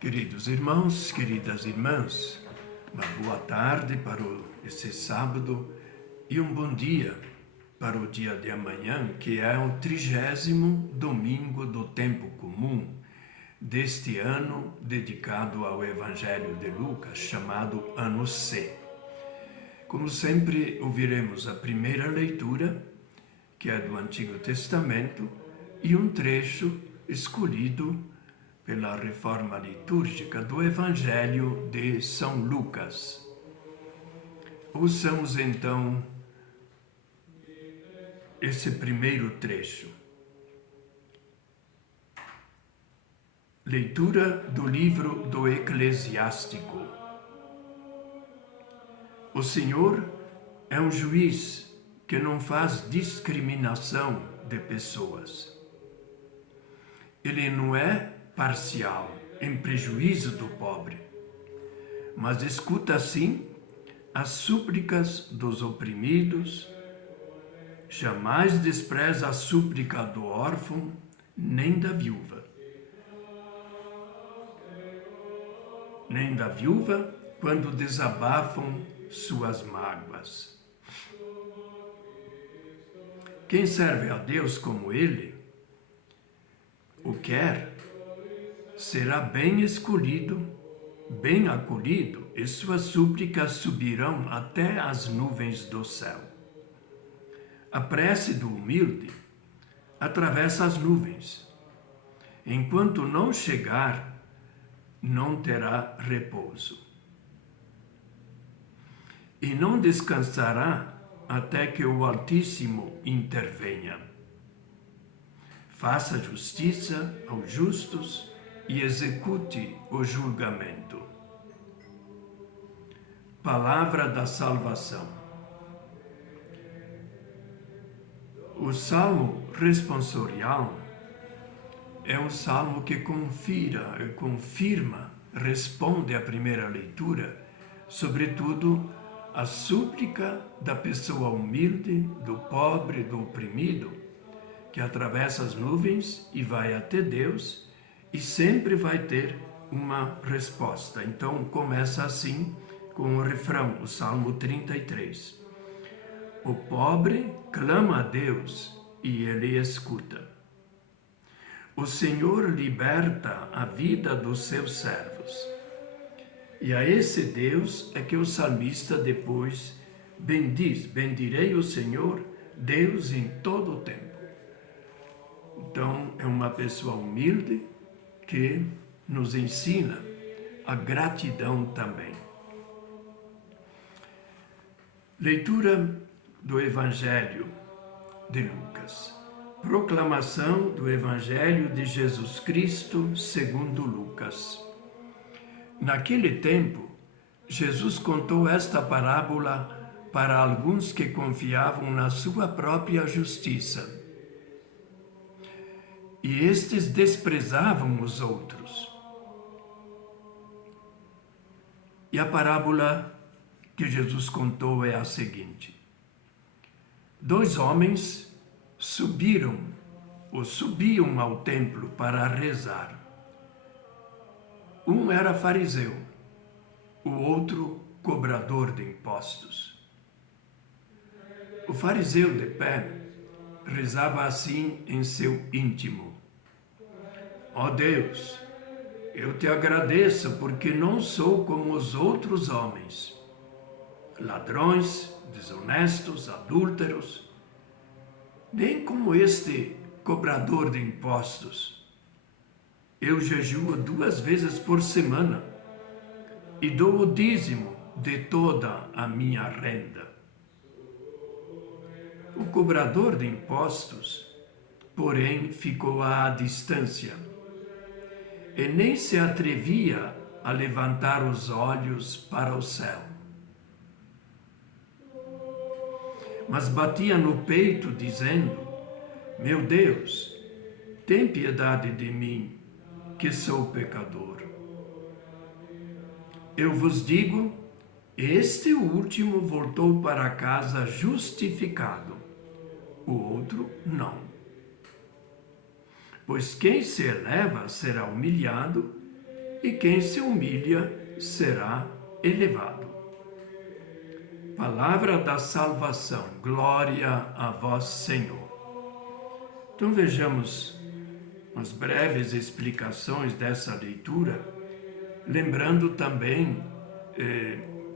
Queridos irmãos, queridas irmãs, uma boa tarde para esse sábado e um bom dia para o dia de amanhã, que é o 30º domingo do tempo comum deste ano dedicado ao Evangelho de Lucas, chamado Ano C. Como sempre, ouviremos a primeira leitura, que é do Antigo Testamento, e um trecho escolhido pela reforma litúrgica do Evangelho de São Lucas. Ouçamos então esse primeiro trecho. Leitura do livro do Eclesiástico. O Senhor é um juiz que não faz discriminação de pessoas. Ele não é parcial, em prejuízo do pobre, mas escuta sim as súplicas dos oprimidos, jamais despreza a súplica do órfão, nem da viúva. Nem da viúva quando desabafam suas mágoas. Quem serve a Deus como Ele o quer, será bem escolhido, bem acolhido, e suas súplicas subirão até as nuvens do céu. A prece do humilde atravessa as nuvens. Enquanto não chegar, não terá repouso. E não descansará até que o Altíssimo intervenha. Faça justiça aos justos e execute o julgamento. Palavra da salvação. O salmo responsorial é um salmo que confirma, responde à primeira leitura, sobretudo a súplica da pessoa humilde, do pobre, do oprimido, que atravessa as nuvens e vai até Deus e sempre vai ter uma resposta. Então começa assim com o refrão, o Salmo 33. O pobre clama a Deus e Ele escuta. O Senhor liberta a vida dos seus servos. E a esse Deus é que o salmista depois bendiz: bendirei o Senhor, Deus em todo o tempo. Então é uma pessoa humilde que nos ensina a gratidão também. Leitura do Evangelho de Lucas. Proclamação do Evangelho de Jesus Cristo segundo Lucas. Naquele tempo, Jesus contou esta parábola para alguns que confiavam na sua própria justiça. E estes desprezavam os outros. E a parábola que Jesus contou é a seguinte: 2 homens subiam ao templo para rezar. Um era fariseu, o outro cobrador de impostos. O fariseu de pé rezava assim em seu íntimo: ó Deus, eu te agradeço porque não sou como os outros homens, ladrões, desonestos, adúlteros, nem como este cobrador de impostos. Eu jejuo 2 vezes por semana e dou o dízimo de toda a minha renda. O cobrador de impostos, porém, ficou à distância e nem se atrevia a levantar os olhos para o céu. Mas batia no peito, dizendo: meu Deus, tem piedade de mim, que sou pecador. Eu vos digo, este último voltou para casa justificado, o outro não. Pois quem se eleva será humilhado, e quem se humilha será elevado. Palavra da salvação, glória a vós, Senhor. Então vejamos umas breves explicações dessa leitura, lembrando também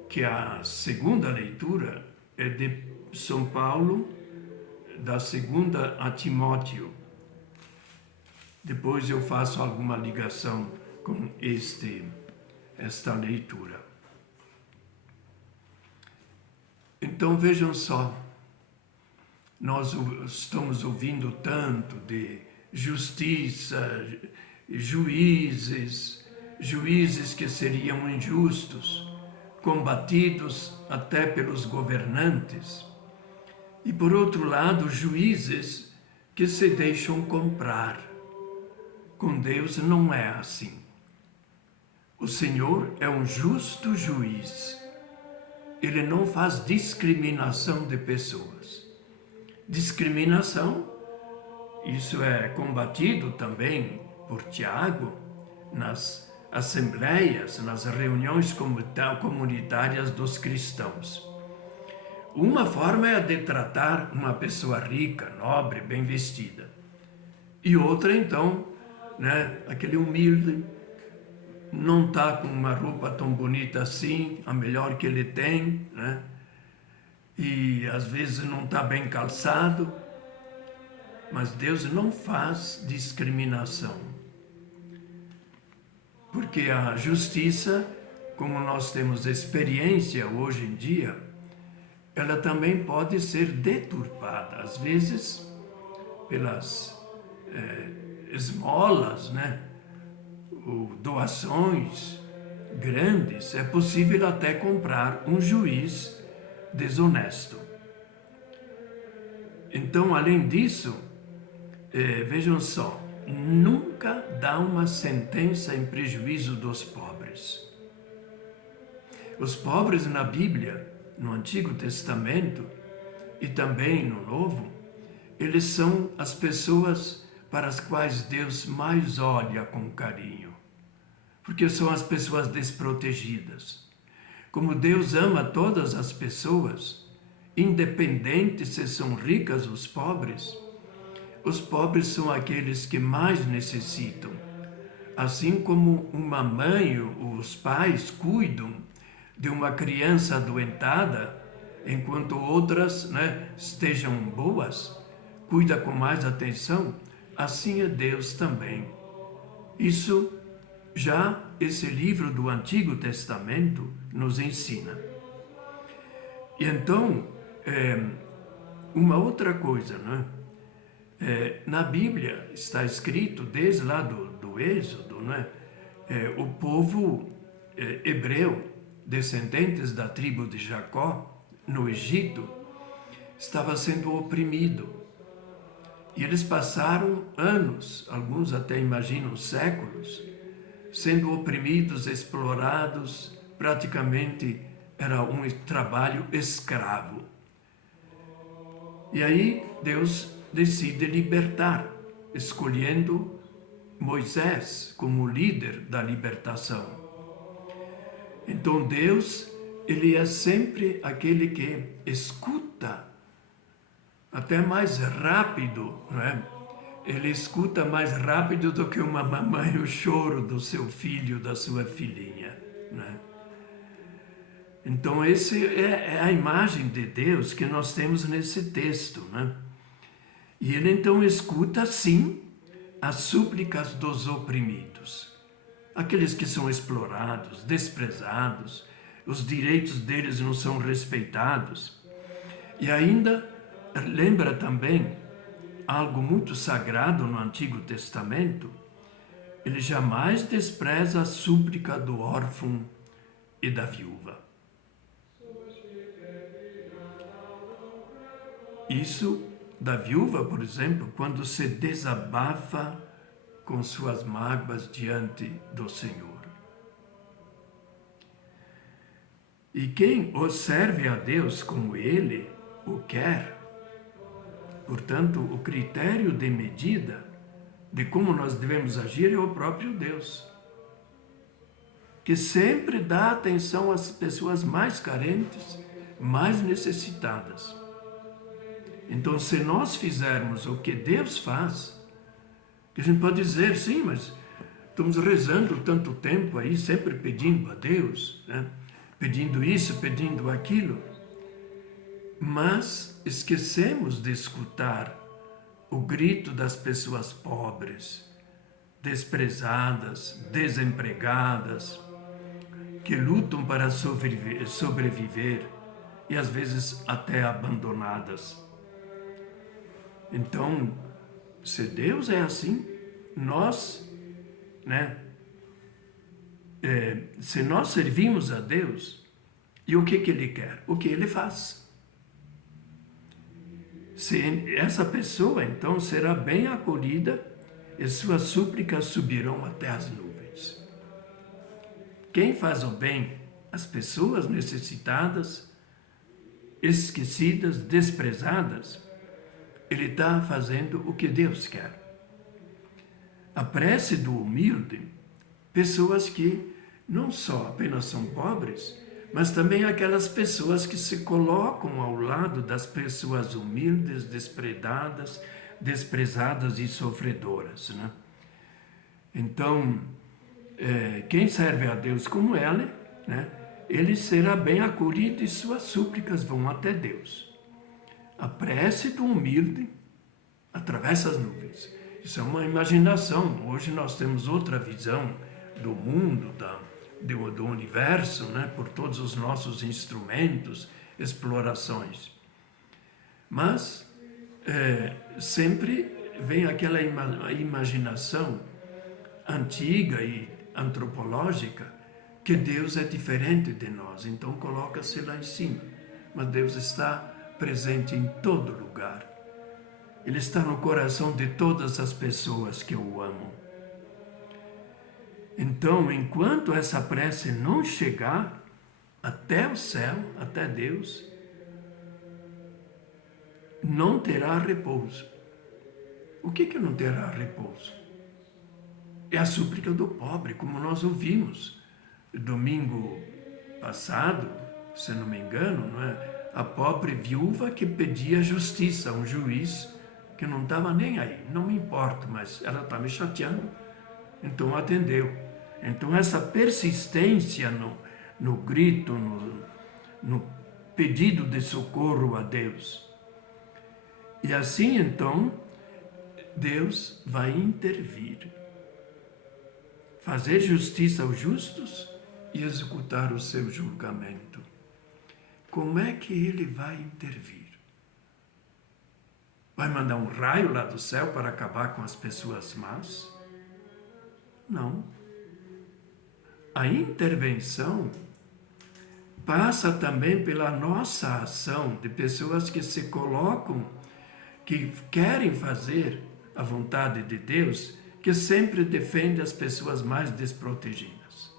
que a segunda leitura é de São Paulo, da segunda a Timóteo. Depois eu faço alguma ligação com esta leitura. Então vejam só, nós estamos ouvindo tanto de justiça, juízes que seriam injustos, combatidos até pelos governantes. E por outro lado, juízes que se deixam comprar. Com Deus não é assim. O Senhor é um justo juiz. Ele não faz discriminação de pessoas. Discriminação, isso é combatido também por Tiago nas assembleias, nas reuniões comunitárias dos cristãos. Uma forma é a de tratar uma pessoa rica, nobre, bem vestida. E outra, então, aquele humilde, não está com uma roupa tão bonita assim, a melhor que ele tem, e às vezes não está bem calçado, mas Deus não faz discriminação. Porque a justiça, como nós temos experiência hoje em dia, ela também pode ser deturpada, às vezes pelas esmolas, ou doações grandes, é possível até comprar um juiz desonesto. Então, além disso, vejam só, nunca dá uma sentença em prejuízo dos pobres. Os pobres na Bíblia, no Antigo Testamento e também no Novo, eles são as pessoas para as quais Deus mais olha com carinho, porque são as pessoas desprotegidas. Como Deus ama todas as pessoas, independente se são ricas ou os pobres são aqueles que mais necessitam. Assim como uma mãe ou os pais cuidam de uma criança adoentada, enquanto outras estejam boas, cuida com mais atenção, assim é Deus também. Isso já esse livro do Antigo Testamento nos ensina. E então, uma outra coisa, na Bíblia está escrito, desde lá do Êxodo, o povo hebreu, descendentes da tribo de Jacó, no Egito, estava sendo oprimido. E eles passaram anos, alguns até imaginam séculos, sendo oprimidos, explorados, praticamente era um trabalho escravo. E aí Deus decide libertar, escolhendo Moisés como líder da libertação. Então Deus, ele é sempre aquele que escuta até mais rápido, Ele escuta mais rápido do que uma mamãe o choro do seu filho, da sua filhinha, Então, essa é a imagem de Deus que nós temos nesse texto, E ele então escuta, sim, as súplicas dos oprimidos, aqueles que são explorados, desprezados, os direitos deles não são respeitados. E ainda lembra também algo muito sagrado no Antigo Testamento, ele jamais despreza a súplica do órfão e da viúva. Isso da viúva, por exemplo, quando se desabafa com suas mágoas diante do Senhor. E quem o serve a Deus como Ele o quer, portanto, o critério de medida de como nós devemos agir é o próprio Deus. que sempre dá atenção às pessoas mais carentes, mais necessitadas. Então, se nós fizermos o que Deus faz, que a gente pode dizer, sim, mas estamos rezando tanto tempo aí, sempre pedindo a Deus, né? Pedindo isso, pedindo aquilo, mas esquecemos de escutar o grito das pessoas pobres, desprezadas, desempregadas, que lutam para sobreviver e às vezes até abandonadas. Então, se Deus é assim, nós, né? Se nós servimos a Deus, e o que Ele quer? O que Ele faz. Se essa pessoa, então, será bem acolhida e suas súplicas subirão até as nuvens. Quem faz o bem às pessoas necessitadas, esquecidas, desprezadas, ele está fazendo o que Deus quer. A prece do humilde, pessoas que não só apenas são pobres, mas também aquelas pessoas que se colocam ao lado das pessoas humildes, desprezadas e sofredoras, né? Então, quem serve a Deus como ela, né, ele será bem acolhido e suas súplicas vão até Deus. A prece do humilde atravessa as nuvens. Isso é uma imaginação. Hoje nós temos outra visão do mundo, do universo, né, por todos os nossos instrumentos, explorações. Mas sempre vem aquela imaginação antiga e antropológica que Deus é diferente de nós, então coloca-se lá em cima. Mas Deus está presente em todo lugar. Ele está no coração de todas as pessoas que o amam. Então, enquanto essa prece não chegar até o céu, até Deus, não terá repouso. O que não terá repouso? É a súplica do pobre, como nós ouvimos domingo passado, se não me engano, não é? A pobre viúva que pedia justiça a um juiz que não estava nem aí, não me importa, mas ela está me chateando, então atendeu. Então essa persistência no grito, no pedido de socorro a Deus. E assim então, Deus vai intervir, fazer justiça aos justos e executar o seu julgamento. Como é que Ele vai intervir? Vai mandar um raio lá do céu para acabar com as pessoas más? Não. A intervenção passa também pela nossa ação de pessoas que se colocam, que querem fazer a vontade de Deus, que sempre defende as pessoas mais desprotegidas.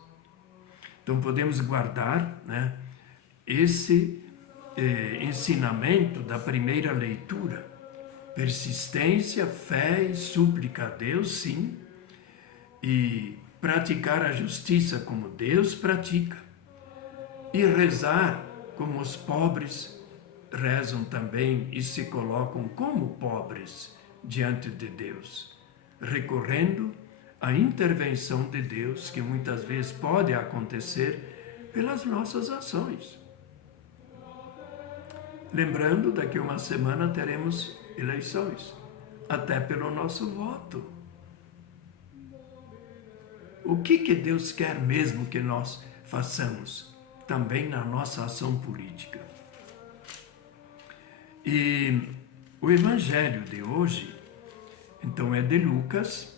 Então podemos guardar, né, esse ensinamento da primeira leitura. Persistência, fé e súplica a Deus, sim, e praticar a justiça como Deus pratica, e rezar como os pobres rezam também e se colocam como pobres diante de Deus, recorrendo à intervenção de Deus, que muitas vezes pode acontecer pelas nossas ações. Lembrando, daqui a uma semana teremos eleições, até pelo nosso voto. O que Deus quer mesmo que nós façamos também na nossa ação política? E o Evangelho de hoje, então, é de Lucas,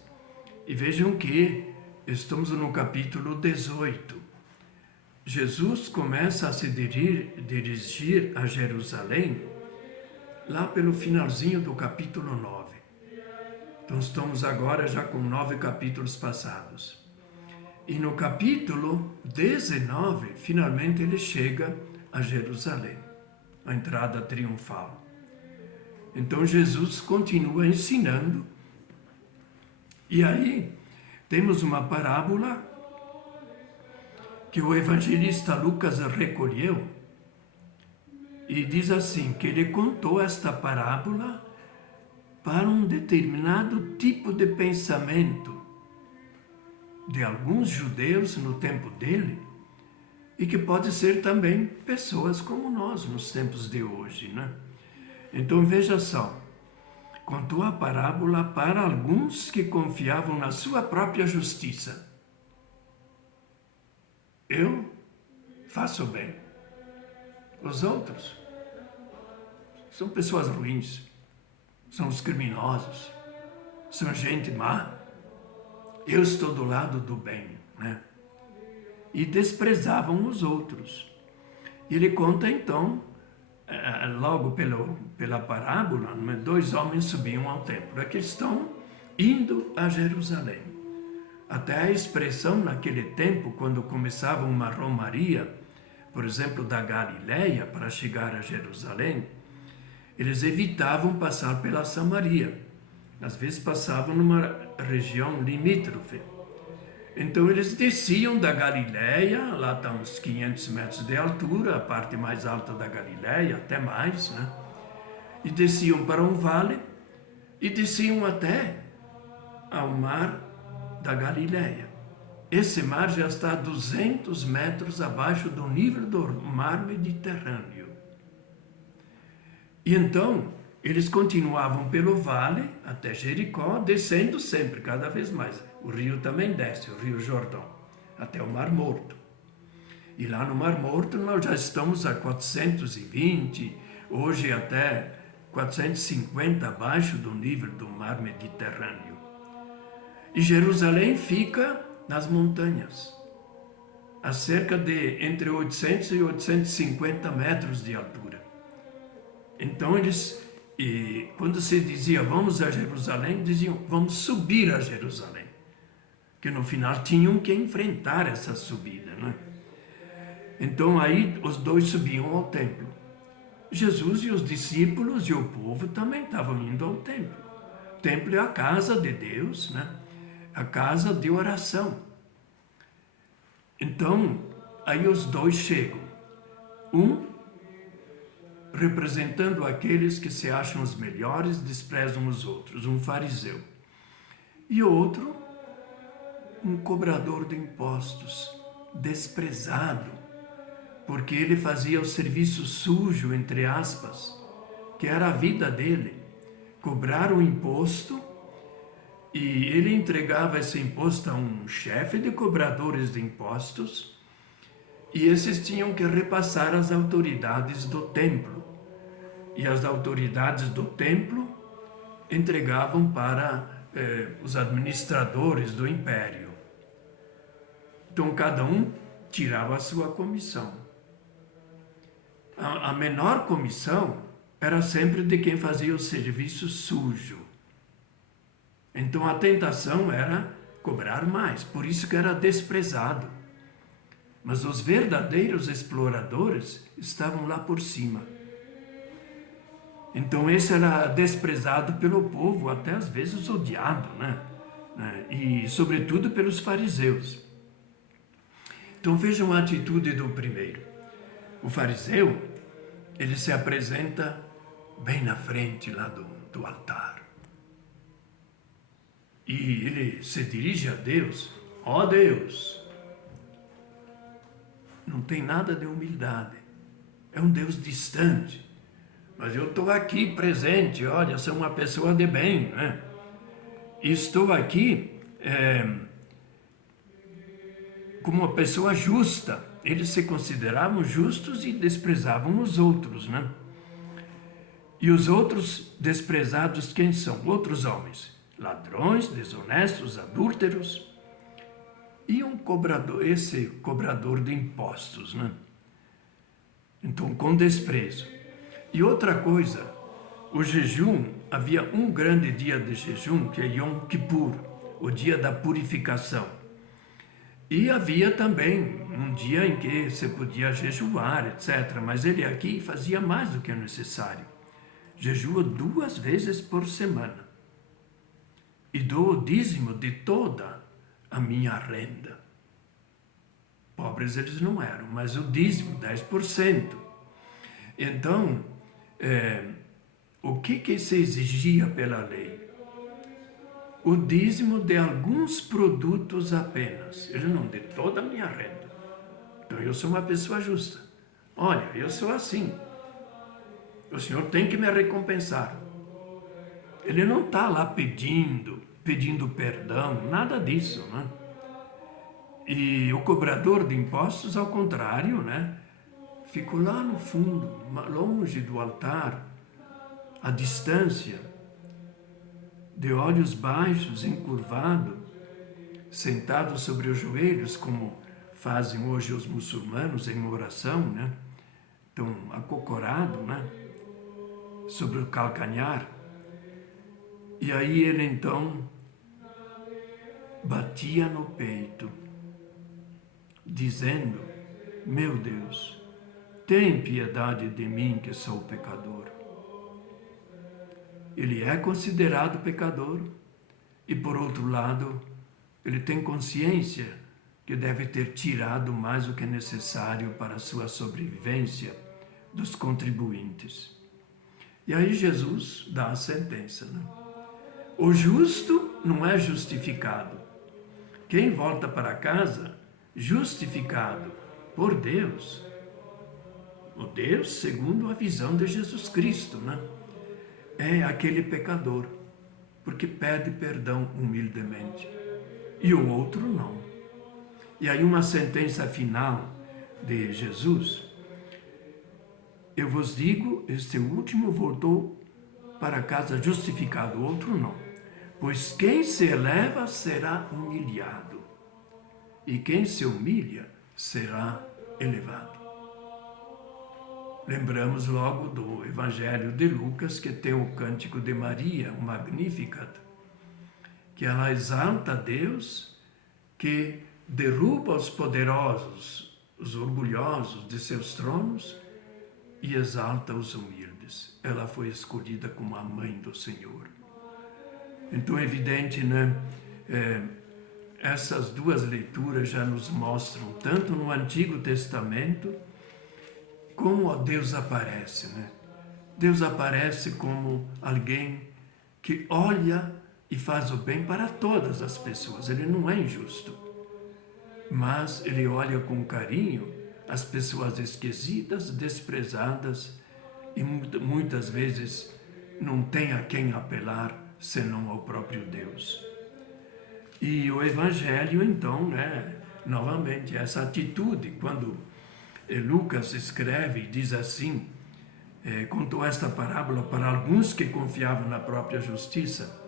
e vejam que estamos no capítulo 18. Jesus começa a se dirigir a Jerusalém lá pelo finalzinho do capítulo 9. Então estamos agora já com 9 capítulos passados. E no capítulo 19, finalmente ele chega a Jerusalém, a entrada triunfal. Então Jesus continua ensinando, e aí temos uma parábola que o evangelista Lucas recolheu e diz assim, que ele contou esta parábola para um determinado tipo de pensamento de alguns judeus no tempo dele e que pode ser também pessoas como nós nos tempos de hoje, né? Então veja só, contou a parábola para alguns que confiavam na sua própria justiça. Eu faço bem. Os outros são pessoas ruins, são os criminosos, são gente má. Eu estou do lado do bem, né? E desprezavam os outros. Ele conta então, logo pela parábola, dois homens subiam ao templo. É que estão indo a Jerusalém. Até a expressão naquele tempo, quando começava uma romaria, por exemplo, da Galileia, para chegar a Jerusalém, eles evitavam passar pela Samaria. Às vezes passavam numa região limítrofe. Então eles desciam da Galileia, lá está uns 500 metros de altura, a parte mais alta da Galileia, até mais, né? E desciam para um vale e desciam até ao mar da Galileia. Esse mar já está a 200 metros abaixo do nível do mar Mediterrâneo. E então eles continuavam pelo vale até Jericó, descendo sempre, cada vez mais. O rio também desce, o rio Jordão, até o Mar Morto. E lá no Mar Morto nós já estamos a 420, hoje até 450 abaixo do nível do Mar Mediterrâneo. E Jerusalém fica nas montanhas, a cerca de entre 800 e 850 metros de altura. Então quando se dizia vamos a Jerusalém, diziam vamos subir a Jerusalém. Que no final tinham que enfrentar essa subida, né? Então aí os dois subiam ao templo. Jesus e os discípulos e o povo também estavam indo ao templo. O templo é a casa de Deus, né? A casa de oração. Então, aí os dois chegam. Um representando aqueles que se acham os melhores, desprezam os outros, um fariseu. E outro, um cobrador de impostos, desprezado, porque ele fazia o serviço sujo, entre aspas, que era a vida dele, cobrar o imposto, e ele entregava esse imposto a um chefe de cobradores de impostos, e esses tinham que repassar às autoridades do templo. E as autoridades do templo entregavam para os administradores do império. Então cada um tirava a sua comissão. A menor comissão era sempre de quem fazia o serviço sujo. Então a tentação era cobrar mais, por isso que era desprezado. Mas os verdadeiros exploradores estavam lá por cima. Então esse era desprezado pelo povo, até às vezes odiado, né? E sobretudo pelos fariseus. Então vejam a atitude do primeiro. O fariseu, ele se apresenta bem na frente lá do altar. E ele se dirige a Deus, ó Deus. Não tem nada de humildade. É um Deus distante. Mas eu estou aqui presente, olha, sou uma pessoa de bem, né? Estou aqui como uma pessoa justa. Eles se consideravam justos e desprezavam os outros, né? E os outros desprezados quem são? Outros homens, ladrões, desonestos, adúlteros e esse cobrador de impostos, né? Então, com desprezo. E outra coisa, o jejum, havia um grande dia de jejum, que é Yom Kippur, o dia da purificação. E havia também um dia em que se podia jejuar, etc. Mas ele aqui fazia mais do que o necessário. Jejua 2 vezes por semana. E dou o dízimo de toda a minha renda. pobres eles não eram, mas o dízimo, 10%. Então, o que se exigia pela lei? O dízimo de alguns produtos apenas, ele não de toda a minha renda. Então eu sou uma pessoa justa. Olha, eu sou assim. O Senhor tem que me recompensar. Ele não está lá pedindo perdão, nada disso, né? E o cobrador de impostos, ao contrário, né? Ficou lá no fundo, longe do altar, à distância, de olhos baixos, encurvado, sentado sobre os joelhos, como fazem hoje os muçulmanos em oração, né? Tão acocorado, né? Sobre o calcanhar. E aí ele então batia no peito, dizendo: meu Deus, tem piedade de mim que sou pecador. Ele é considerado pecador e, por outro lado, ele tem consciência que deve ter tirado mais do que é necessário para a sua sobrevivência dos contribuintes. E aí Jesus dá a sentença, né? O justo não é justificado. Quem volta para casa, justificado por Deus, o Deus segundo a visão de Jesus Cristo, né? É aquele pecador, porque pede perdão humildemente, e o outro não. E aí uma sentença final de Jesus: eu vos digo, este último voltou para casa justificado, o outro não. Pois quem se eleva será humilhado, e quem se humilha será elevado. Lembramos logo do Evangelho de Lucas, que tem o Cântico de Maria, o Magnificat, que ela exalta a Deus, que derruba os poderosos, os orgulhosos de seus tronos e exalta os humildes. Ela foi escolhida como a mãe do Senhor. Então é evidente, né? Essas duas leituras já nos mostram, tanto no Antigo Testamento, como Deus aparece, né? Deus aparece como alguém que olha e faz o bem para todas as pessoas. Ele não é injusto, mas ele olha com carinho as pessoas esquecidas, desprezadas e muitas vezes não tem a quem apelar senão ao próprio Deus. E o Evangelho, então, né, novamente, essa atitude, quando Lucas escreve e diz assim, contou esta parábola para alguns que confiavam na própria justiça,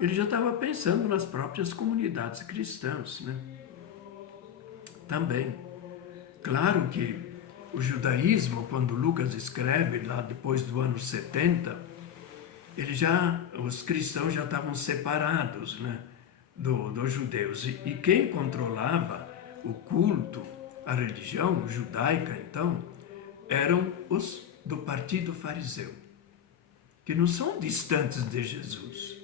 ele já estava pensando nas próprias comunidades cristãs, né? Também. Claro que o judaísmo, quando Lucas escreve, lá depois do ano 70, os cristãos já estavam separados, né, dos judeus. E quem controlava o culto, a religião judaica, então, eram os do partido fariseu, que não são distantes de Jesus.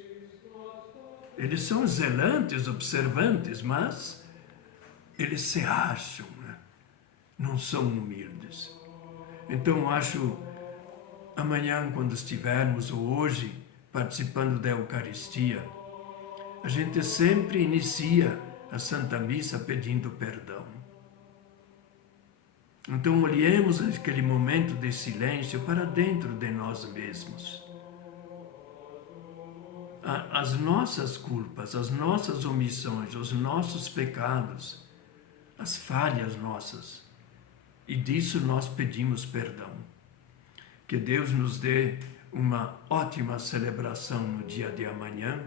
Eles são zelantes, observantes, mas eles se acham, né? Não são humildes. Então, acho, amanhã, quando estivermos, ou hoje, participando da Eucaristia, a gente sempre inicia a Santa Missa pedindo perdão. Então, olhemos aquele momento de silêncio para dentro de nós mesmos. As nossas culpas, as nossas omissões, os nossos pecados, as falhas nossas. E disso nós pedimos perdão. Que Deus nos dê uma ótima celebração no dia de amanhã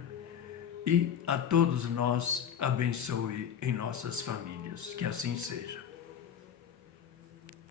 e a todos nós abençoe em nossas famílias. Que assim seja.